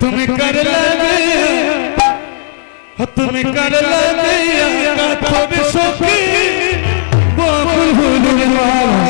तुम कर लगे तुम कर लगे थोड़े सोखे बाबुल वाला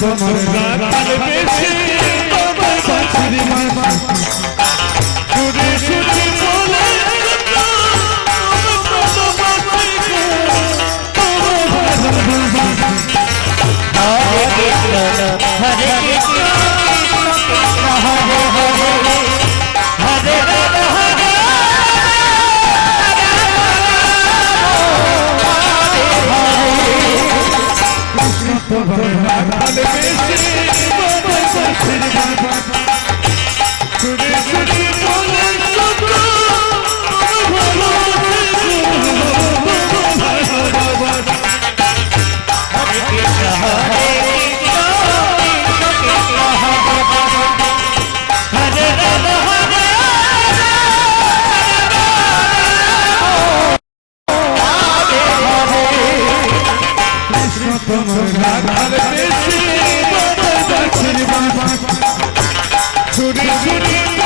কমর রাত বেশি আমার বাসরি মা কৃষ্ণ তোমার ভালোবেসে ছুটে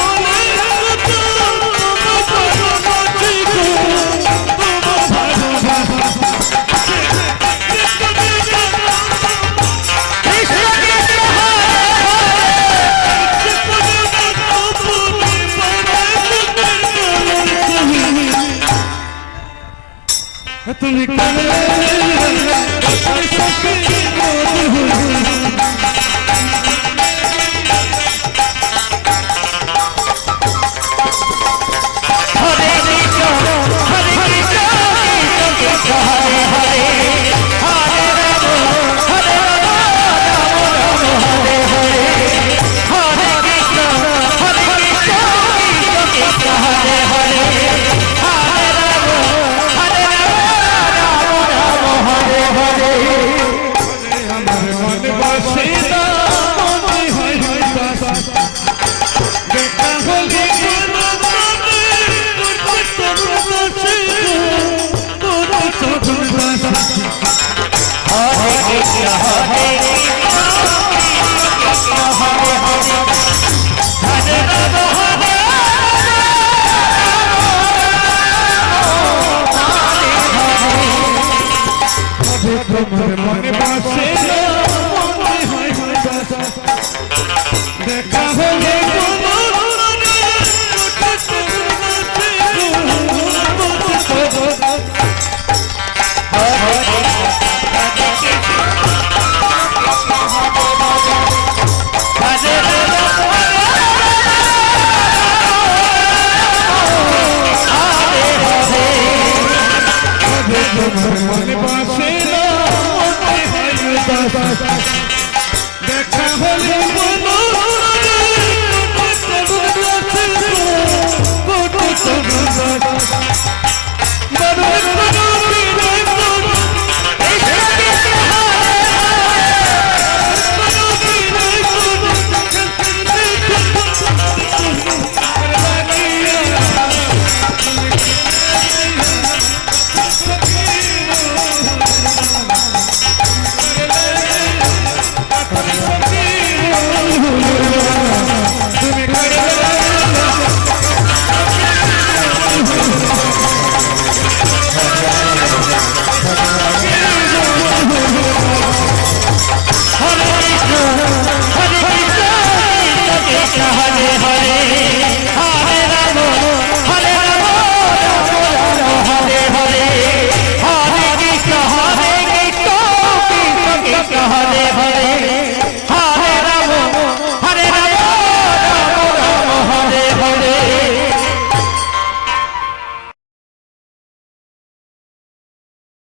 तुम Bye-bye.